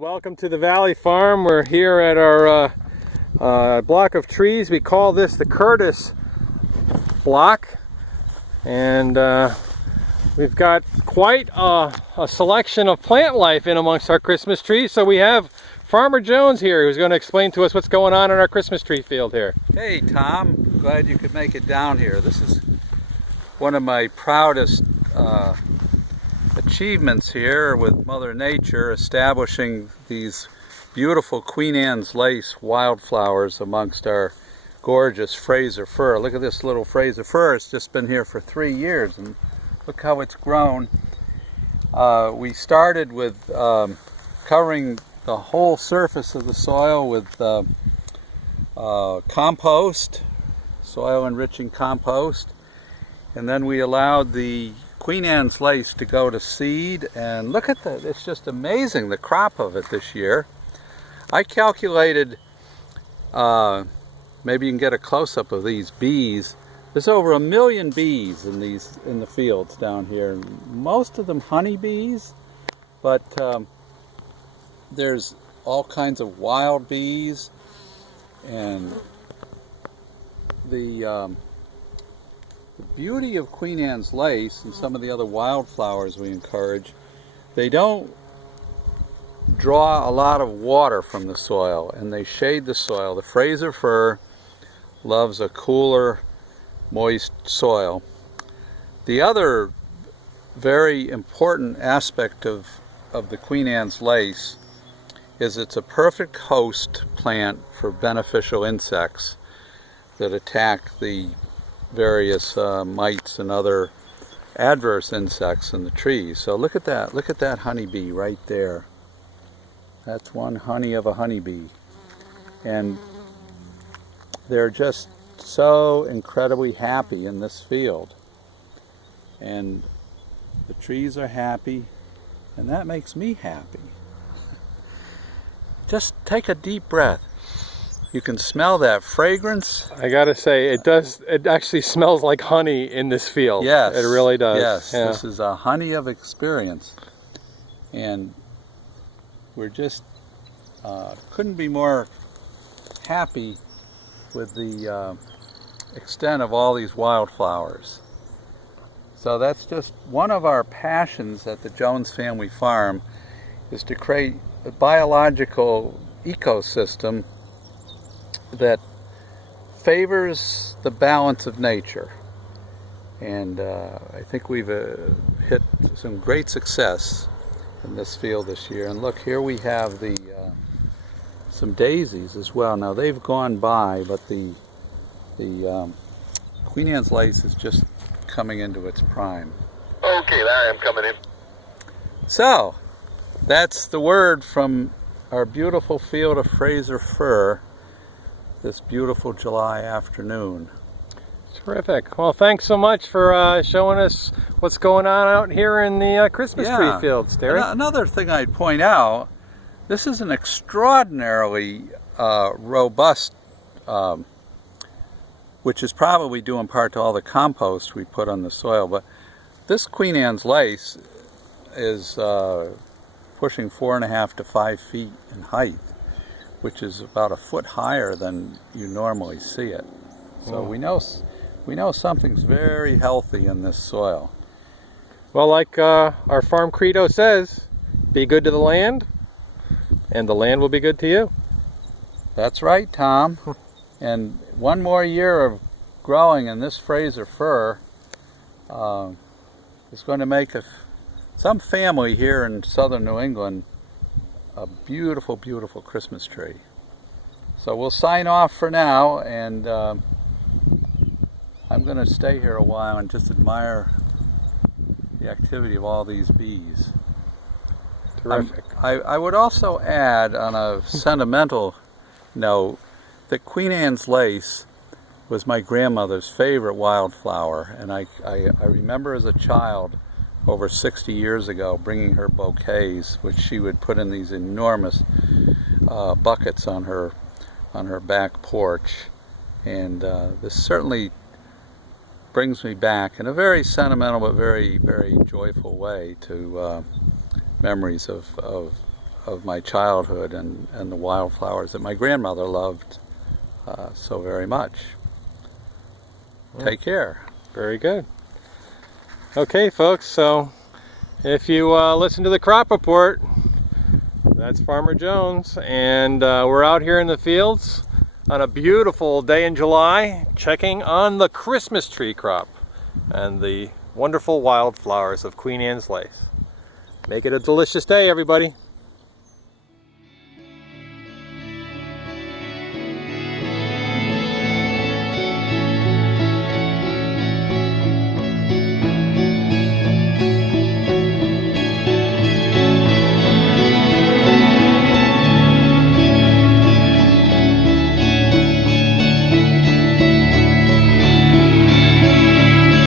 Welcome to the Valley Farm. We're here at our block of trees. We call this the Curtis block, and we've got quite a selection of plant life in amongst our Christmas trees. So we have Farmer Jones here who's going to explain to us what's going on in our Christmas tree field here. Hey Tom, glad you could make it down here. This is one of my proudest achievements here with Mother Nature, establishing these beautiful Queen Anne's lace wildflowers amongst our gorgeous Fraser fir. Look at this little Fraser fir. It's just been here for 3 years and look how it's grown. We started with covering the whole surface of the soil with compost, soil enriching compost, and then we allowed the Queen Anne's lace to go to seed, and look at that, it's just amazing the crop of it this year. I calculated, maybe you can get a close-up of these bees. There's over 1 million bees in the fields down here. Most of them honeybees, but there's all kinds of wild bees, and the beauty of Queen Anne's lace and some of the other wildflowers we encourage, they don't draw a lot of water from the soil and they shade the soil. The Fraser fir loves a cooler, moist soil. The other very important aspect of the Queen Anne's lace is it's a perfect host plant for beneficial insects that attack the various mites and other adverse insects in the trees. So look at that honeybee right there. That's one honey of a honeybee, and they're just so incredibly happy in this field, and the trees are happy, and that makes me happy. Just take a deep breath. You can smell that fragrance. I gotta say, it actually smells like honey in this field. Yes. It really does. Yes, yeah. This is a honey of experience. And we're just, couldn't be more happy with the extent of all these wildflowers. So that's just one of our passions at the Jones Family Farm, is to create a biological ecosystem that favors the balance of nature, and I think we've hit some great success in this field this year. And look, here we have some daisies as well. Now they've gone by, but the Queen Anne's lace is just coming into its prime. Okay, Larry, I'm coming in. So that's the word from our beautiful field of Fraser fir this beautiful July afternoon. Terrific. Well, thanks so much for showing us what's going on out here in the Christmas tree fields, Terry. Another thing I'd point out, this is an extraordinarily robust, which is probably due in part to all the compost we put on the soil, but this Queen Anne's lace is pushing 4.5 to 5 feet in height, which is about a foot higher than you normally see it. So we know something's very healthy in this soil. Well, like our farm credo says, be good to the land, and the land will be good to you. That's right, Tom. And one more year of growing in this Fraser fir is going to make some family here in southern New England a beautiful, beautiful Christmas tree. So we'll sign off for now, and I'm going to stay here a while and just admire the activity of all these bees. Terrific. I would also add, on a sentimental note, that Queen Anne's lace was my grandmother's favorite wildflower, and I remember as a child, over 60 years ago, bringing her bouquets, which she would put in these enormous buckets on her back porch. And this certainly brings me back in a very sentimental but very, very joyful way to memories of of my childhood and the wildflowers that my grandmother loved so very much. Take care. Very good. Okay, folks, so if you listen to the crop report, that's Farmer Jones, and we're out here in the fields on a beautiful day in July, checking on the Christmas tree crop and the wonderful wildflowers of Queen Anne's lace. Make it a delicious day, everybody.